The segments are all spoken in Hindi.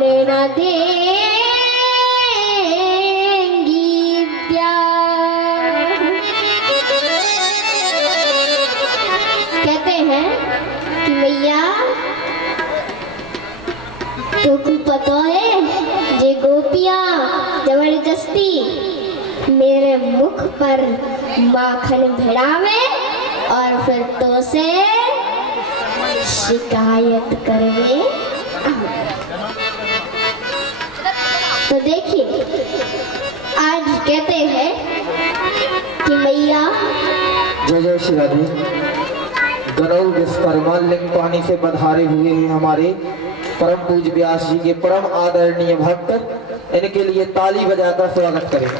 प्रेरणा देंगी प्यार। कहते हैं कि मैया तुमको पता है जे गोपियां जबरदस्ती मेरे मुख पर माखन भिड़ावे और फिर तो से शिकायत करवे। तो देखिए आज कहते हैं कि मैया जय जय श्री राधे। गणौ विश्वकर्मा लिंग पानी से बधारे हुए हैं हमारे परम पूज्य व्यास जी के परम आदरणीय भक्त। इनके लिए ताली बजाकर स्वागत करें।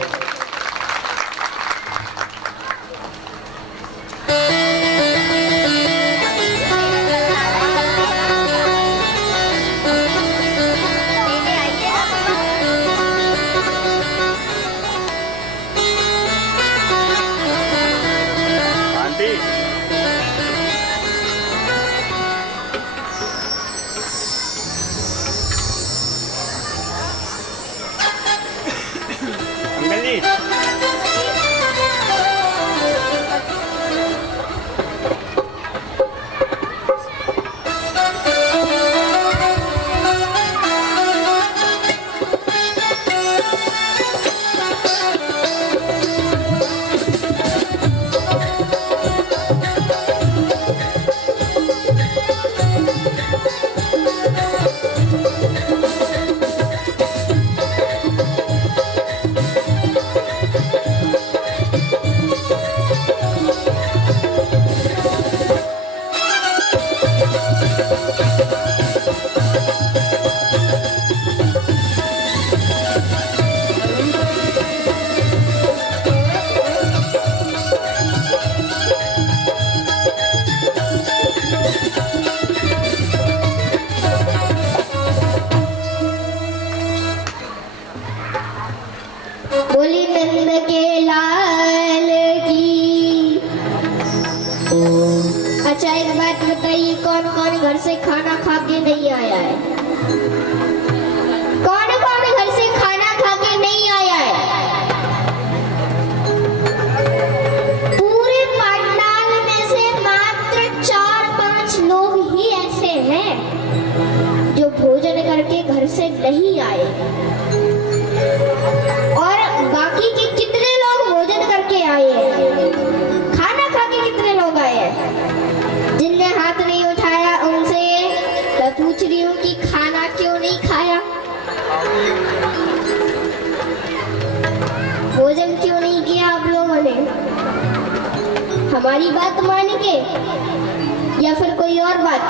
बोली नंद के लाल की। अच्छा एक बात बताइए, कौन कौन घर से खाना खा के नहीं आया है? कौन कौन घर से खाना खा के नहीं आया है? पूरे पंडाल में से मात्र 4-5 लोग ही ऐसे हैं जो भोजन करके घर से नहीं आए। और बाकी के कितने लोग भोजन करके आए हैं? खाना खा के कितने लोग आए हैं? जिनने हाथ नहीं उठाया उनसे मैं पूछ रही हूँ कि खाना क्यों नहीं खाया? भोजन क्यों नहीं किया आप लोगों ने? हमारी बात मान के या फिर कोई और बात?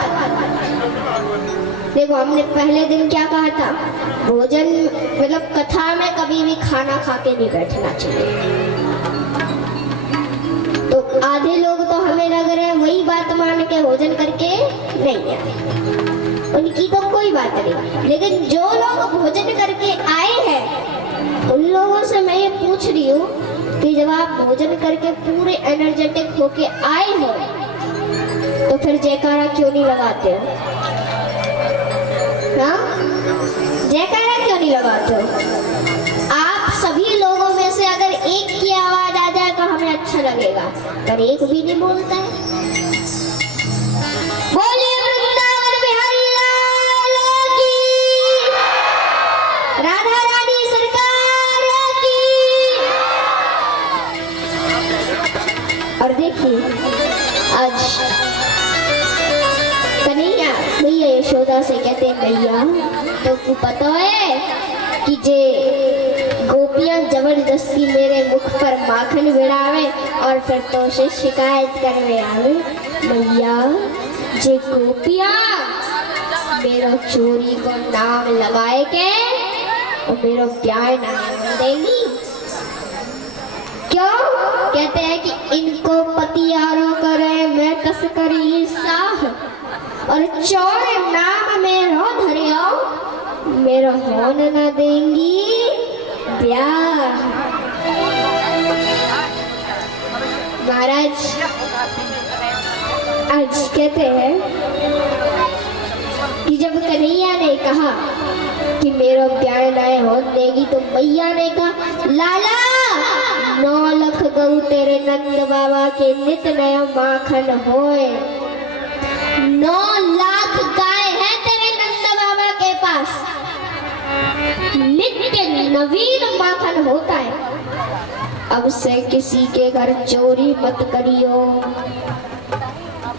देखो हमने पहले दिन क्या कहा था, भोजन मतलब कथा में कभी भी खाना खा के नहीं बैठना चाहिए। तो आधे लोग तो हमें लग रहे हैं वही बात मान के भोजन करके नहीं आए, उनकी तो कोई बात नहीं। लेकिन जो लोग भोजन करके आए हैं उन लोगों से मैं ये पूछ रही हूँ कि जब आप भोजन करके पूरे एनर्जेटिक होके आए हो तो फिर जयकारा क्यों नहीं लगाते हो? जयकारा क्यों नहीं लगाते हो? आप सभी लोगों में से अगर एक की आवाज आ जाए तो हमें अच्छा लगेगा, पर एक भी नहीं बोलता है। बोलिए वृंदावन बिहारी लाल की, राधा रानी सरकार की। और देखिए आज कन्हैया भैया यशोदा से कहते हैं भैया तो पता है कि जे गोपियां जबरदस्ती मेरे मुख पर माखन भिड़ावे और फिर तो से शिकायत करवे आवे। भैया जे गोपियां मेरा चोरी को नाम लगाए के और मेरा प्यार नहीं देंगी। क्यों? कहते हैं कि इनको पतियारो करे मैं कस करी साह और चौड़े नाम में रो धरियो मेरा होन न देंगी प्यार। महाराज आज कहते हैं कि जब कन्हैया ने कहा कि मेरा ब्याह नाय हो देगी। तो मैया ने कहा लाला 9 लाख गऊ तेरे नंद बाबा के नित नया माखन होए। 9 लाख गाय है तेरे नंद बाबा के पास, नित्य नवीन माखन होता है। अब से किसी के घर चोरी मत करियो।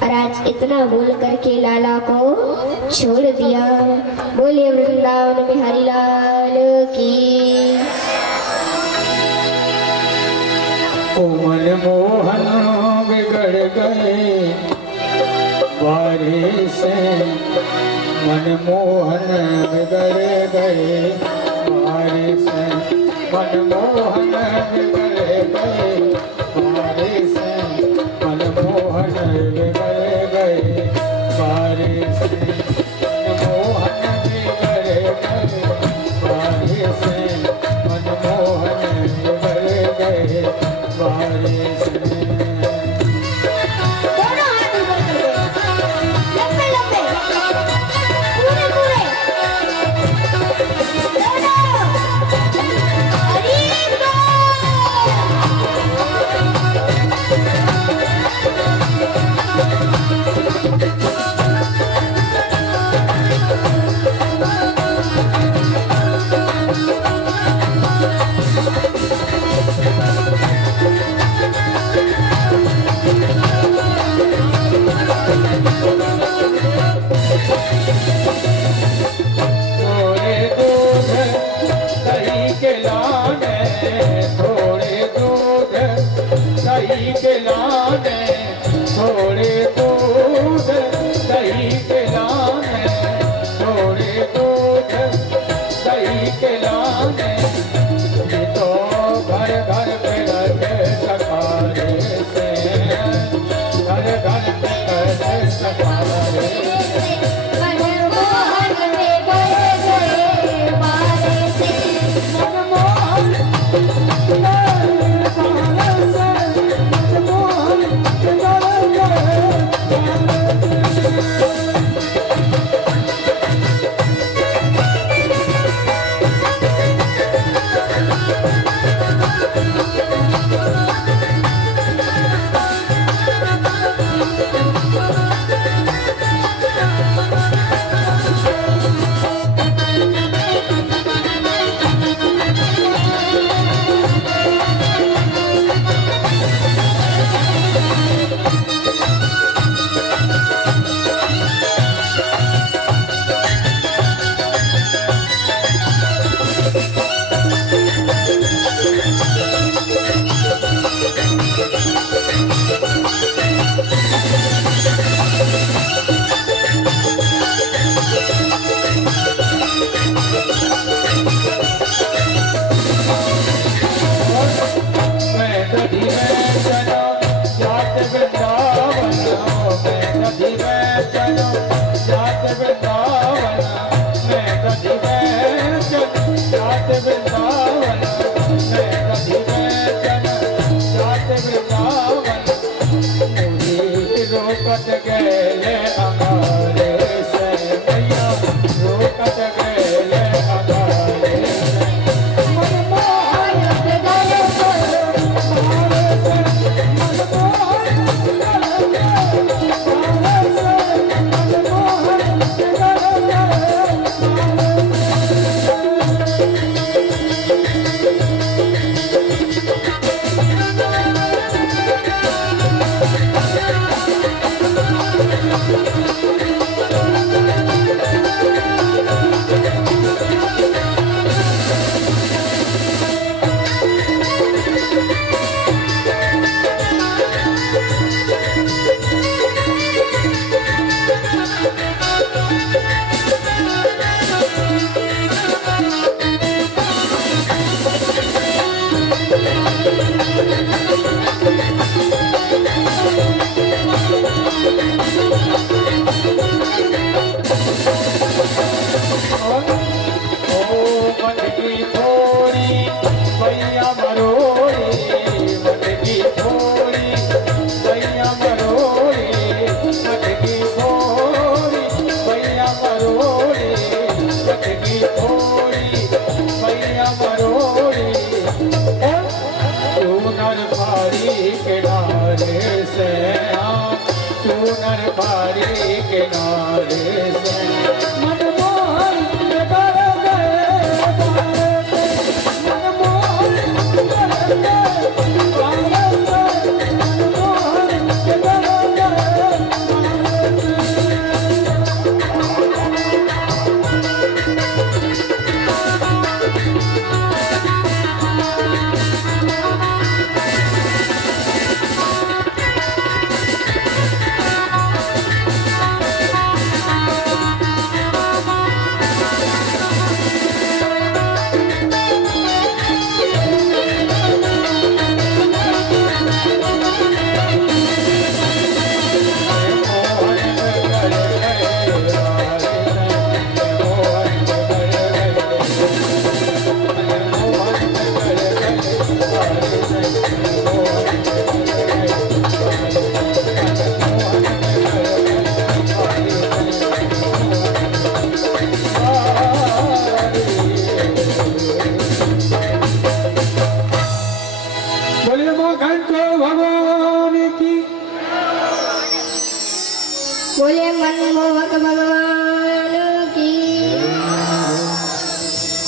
और आज इतना बोल करके लाला को छोड़ दिया। बोले वृंदावन बिहारी लाल की। ओ मनमोहन बिगड़ गए बारी से, मनमोहन बिगड़ गए बारी से, मनमोहन बिगड़ गए बारी से, मनमोहन बिगड़ गए बारी से, मनमोहन बिगड़ गए बारी से, मनमोहन बिगड़ गए बारी से। दोनों हाथ ऊपर कर दो, लंबे लंबे, पूरे पूरे, दोनों। हरि थोड़े दूध दही के लाने, थोड़े दूध दही के लाने, थोड़े दूध दही के लाने, थोड़े दूध दही के लाने, ये तो घर घर पे रहते सकारे से, घर घर पे रहते सकारे से। मनमोहन में गए गए बारे से, मनमोहन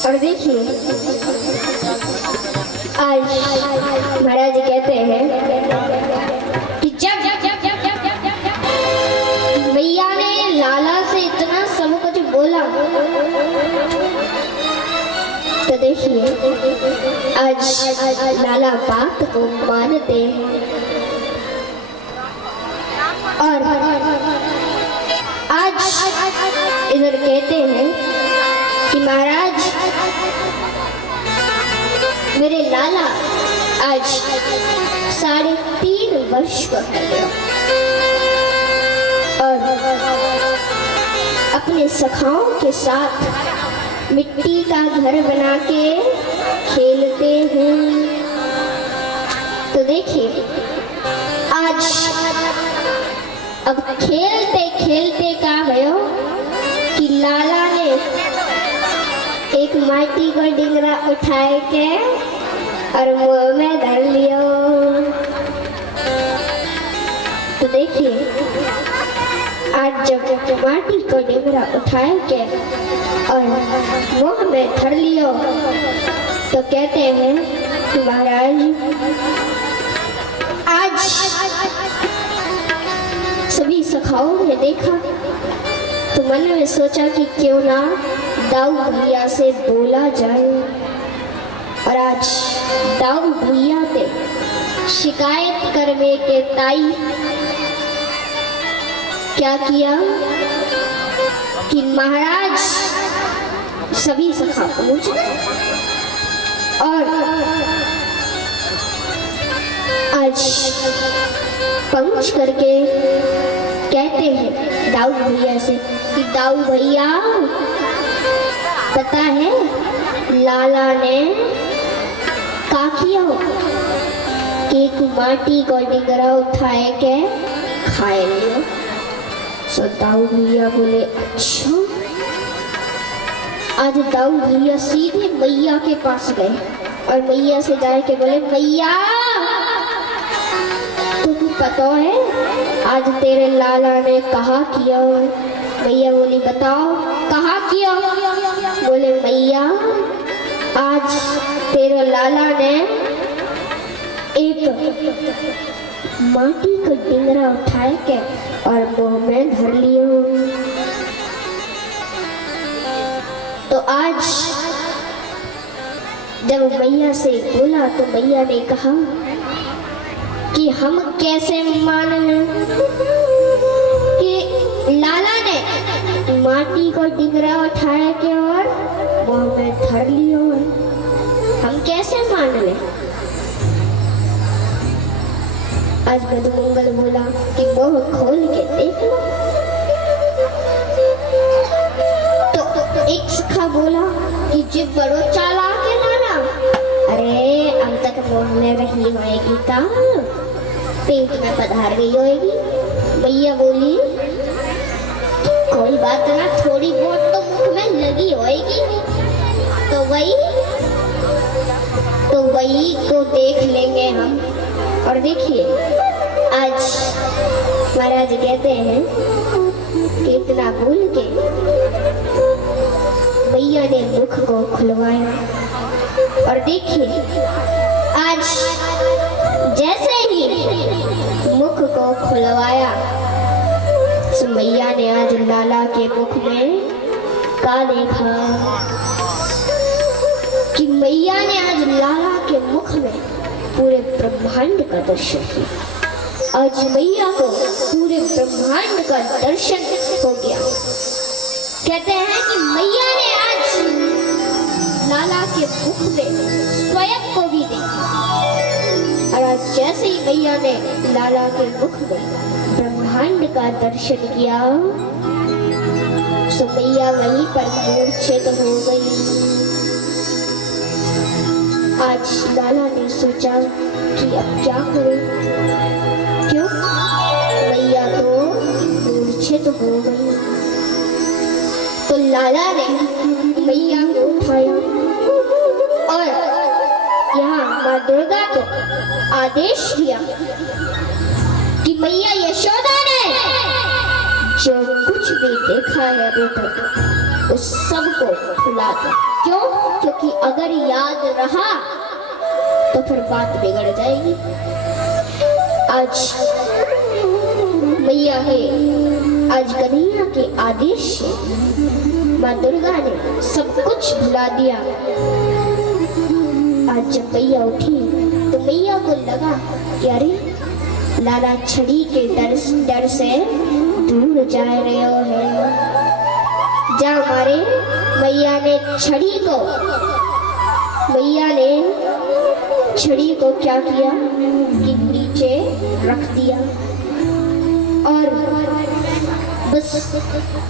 और देखिए आज महाराज कहते हैं कि जब मैया ने लाला से इतना सब कुछ बोला तो देखिए आज लाला बात को मानते हैं और आज इधर कहते हैं कि महाराज मेरे लाला आज 3.5 वर्ष का हो गया और अपने सखाओं के साथ मिट्टी का घर बना के खेलते हैं। तो देखिए आज अब खेलते खेलते क्या भयो कि लाला ने एक माटी का डिंगरा उठाए के और मुंह में धर लियो। तो देखिए आज जब माटी को डिंगरा उठाए के और मुंह में धर लियो तो कहते हैं कि महाराज आज सभी सखाओं ने देखा तो मन में सोचा कि क्यों ना दाऊ भैया से बोला जाए और आज दाऊ भैया ने शिकायत करने के ताई क्या किया कि महाराज सभी सखा पहुंच और आज पहुंच करके कहते हैं दाऊ भैया से कि दाऊ भैया पता है लाला ने क्या किया हो कि एक माटी को डिंगरा उठाए के खाए लियो। सो दाऊ भैया बोले अच्छा। आज दाऊ भैया सीधे मैया के पास गए और मैया से जाके बोले मैया तुम पता है आज तेरे लाला ने कहा किया। मैया बोली बताओ कहा किया। बोले मैया आज तेरे लाला ने एक माटी का डिंगरा उठाए के और मुंह में धर लियो। तो आज जब मैया से बोला तो मैया ने कहा कि हम कैसे मान लें कि लाला ने माटी को डिंगरा उठाया के और मुंह में धर लियो। हम कैसे मान लें। आज बदमंगल बोला कि मुंह खोल के देख लो। तो एक सखा बोला कि जी बड़ो चालाक है लाला। अरे अब तक मुंह में रही होएगी का पेट में पधार गई होएगी। भैया बोली कोई बात ना थोड़ी बहुत तो मुख में लगी होएगी तो वही को देख लेंगे हम। और देखिए आज महाराज कहते हैं कि इतना बोल के भैया ने मुख को खुलवाया और देखिए आज जैसे ही मुख को खुलवाया तो मैया ने आज लाला के मुख में का देखा कि मैया ने आज लाला के मुख में पूरे ब्रह्मांड का दर्शन किया। आज मैया को पूरे ब्रह्मांड का दर्शन हो गया। कहते हैं कि मैया ने आज लाला के मुख में स्वयं को भी देखा और आज जैसे ही मैया ने लाला के मुख में ब्रह्मांड का दर्शन किया तो मैया वहीं पर मूर्छित हो गई। आज लाला ने सोचा कि अब क्या करें, क्यों मैया तो मूर्छित हो गई। तो लाला ने मैया को उठाया और यहाँ माँ दुर्गा को आदेश दिया कि मैया यशोदा ने जो कुछ भी देखा है अभी तक उस सबको भुला दो। क्यों? क्योंकि अगर याद रहा तो फिर बात बिगड़ जाएगी। आज मैया है, आज कन्हैया के आदेश से माँ दुर्गा ने सब कुछ भुला दिया। आज जब मैया उठी तो मैया को लगा कि अरे लाला छड़ी के डर से दूर जा रहे हैं। जा मारे मैया ने छड़ी को क्या किया कि नीचे रख दिया और बस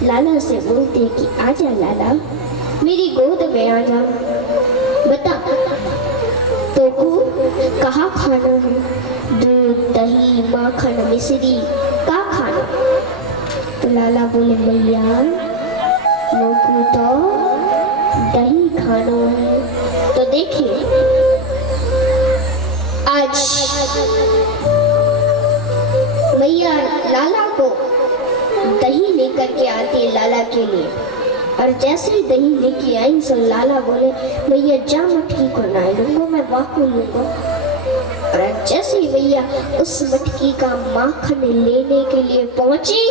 लाला से बोलते कि आजा लाला, मेरी गोद में आजा, बता तो को कहाँ खाना है? दूध, दही, माखन, मिश्री का खाना? तो लाला बोले मैया लोगों तो दही खाना है। तो देखिए आज मैया लाला को दही लेकर के आती है लाला के लिए, और जैसे ही दही लेके आई सो लाला बोले मैया जा मटकी को ना लूंगा, मैं बाकू लूंगा। और जैसे ही मैया उस मटकी का माखन लेने के लिए पहुंची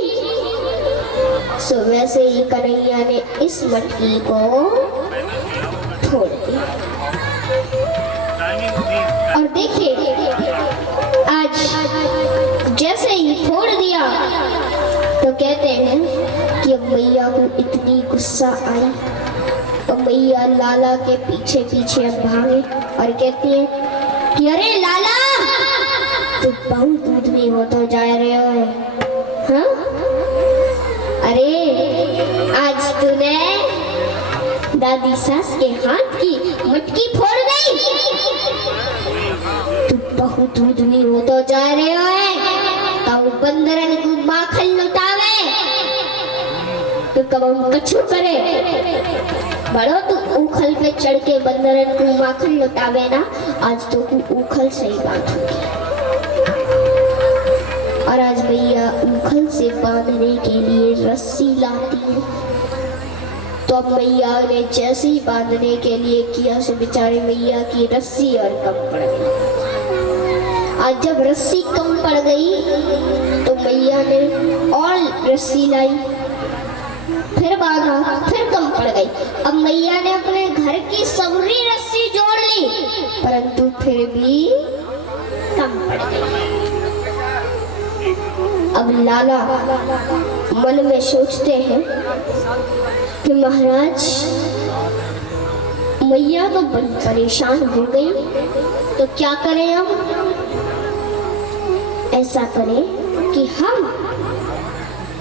सो वैसे ही कन्हैया ने इस मटकी को फोड़ दिया। और देखिए आज जैसे ही फोड़ दिया तो कहते हैं कि मैया को इतनी गुस्सा आई तो मैया लाला के पीछे पीछे भागे और कहती है कि अरे लाला तू बहुत दूध में हो तो जा रहे हो, हाँ? अरे आज तूने दादी सास के हाथ की मटकी फोड़ गई, तू बहुत दूध में हो तो जा रहे हो तो बंदरन को माखन लुटावे तो कब कछु करे बड़ो तू उखल पे चढ़ के बंदरन को माखन लुटावे ना, आज तो तू उखल से ही बात होगी। और आज भैया उखल से बांधने के लिए रस्सी लाती है। तो अब मैया ने जैसे ही बांधने के लिए किया सो बेचारी मैया की रस्सी और कम पड़ गई। आज जब रस्सी कम पड़ गई तो मैया ने और रस्सी लाई, फिर बांधा, फिर कम पड़ गई। अब मैया ने अपने घर की सबरी रस्सी जोड़ ली परंतु फिर भी कम पड़ गई। अब लाला मन में सोचते हैं कि महाराज मैया तो परेशान हो गई तो क्या करें हम? ऐसा करें कि हम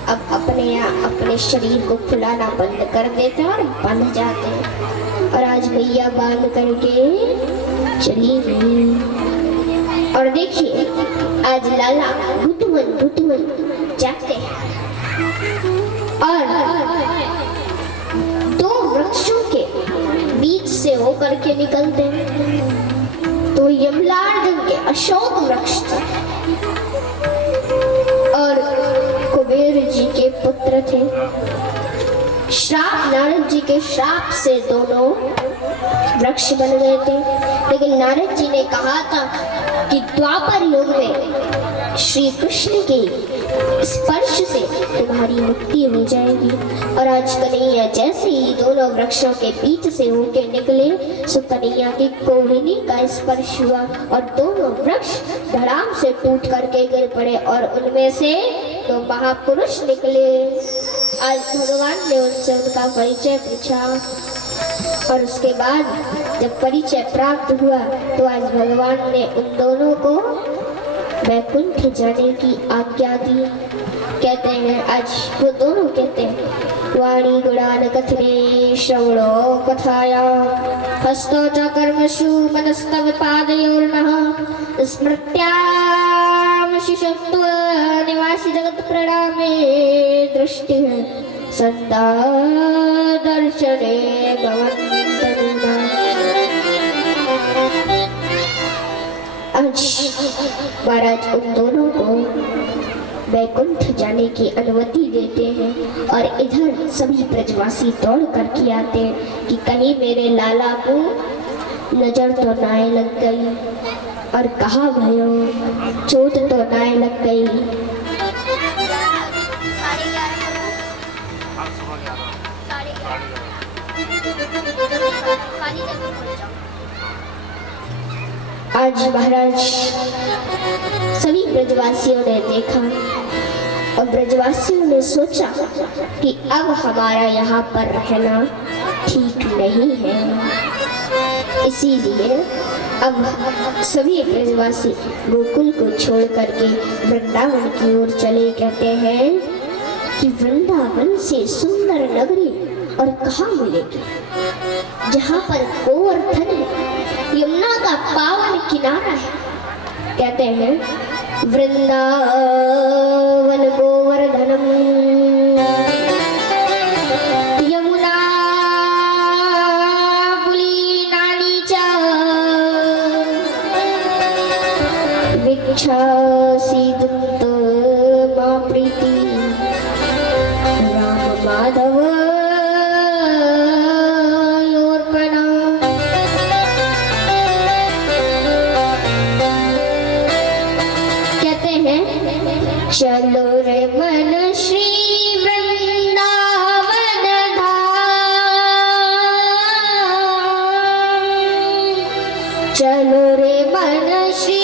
अब अपने शरीर को फुलाना बंद कर देते हैं और बंध जाते हैं। और आज मैया बांध करके चली गई। और देखिए आज लाला घुटमन जाते हैं और दो वृक्षों के बीच से होकर के निकलते हैं। तो यमलाल रंग के अशोक वृक्ष थे और कुबेर जी के पुत्र थे। श्राप नारद जी के श्राप से दोनों वृक्ष बन गए थे, लेकिन नारद जी ने कहा था कि द्वापर युग में श्री कृष्ण के स्पर्श से तुम्हारी मुक्ति हो जाएगी। और आज कन्हैया जैसे ही दोनों वृक्षों के बीच से होके निकले सो कन्हैया की कोहिनी का स्पर्श हुआ और दोनों वृक्ष धड़ाम से टूट करके गिर पड़े और उनमें से दो महापुरुष निकले। आज भगवान ने उनसे उनका परिचय पूछा और उसके बाद जब परिचय प्राप्त हुआ तो आज भगवान ने उन दोनों को वैकुंठ जाने की आज्ञा दी। कहते हैं आज वो दोनों कहते हैं वाणी गुणान कथने श्रवणो कथाया हस्तो च कर्मसु मनस्तव पादयोर्नः स्मृत्याम शिशत्व निवासी जगत प्रणामे दृष्टिः सदा दर्शने भवन्तरिणा। आज महाराज उन दोनों को वैकुंठ जाने की अनुमति देते हैं और इधर सभी ब्रजवासी दौड़ करके आते हैं कि कहीं मेरे लाला को नजर तो ना लग गई और कहाँ भयो चोट तो ना लग गई। आज महाराज सभी ब्रजवासियों ने देखा और ब्रजवासियों ने सोचा कि अब हमारा यहाँ पर रहना ठीक नहीं है, इसीलिए अब सभी ब्रजवासी गोकुल को छोड़ करके वृंदावन की ओर चले। कहते हैं कि वृंदावन से सुंदर नगरी और कहाँ मिलेगी, जहाँ पर गोवर्धन है, यमुना का पावन किनारा है। कहते हैं वृंदावन गोवर्धनम यमुना पुलीनानी च विक्षासी दत्त मा प्रीति राम माधव चलो रे मन श्री वृंदावन धाम, चलो रे मन श्री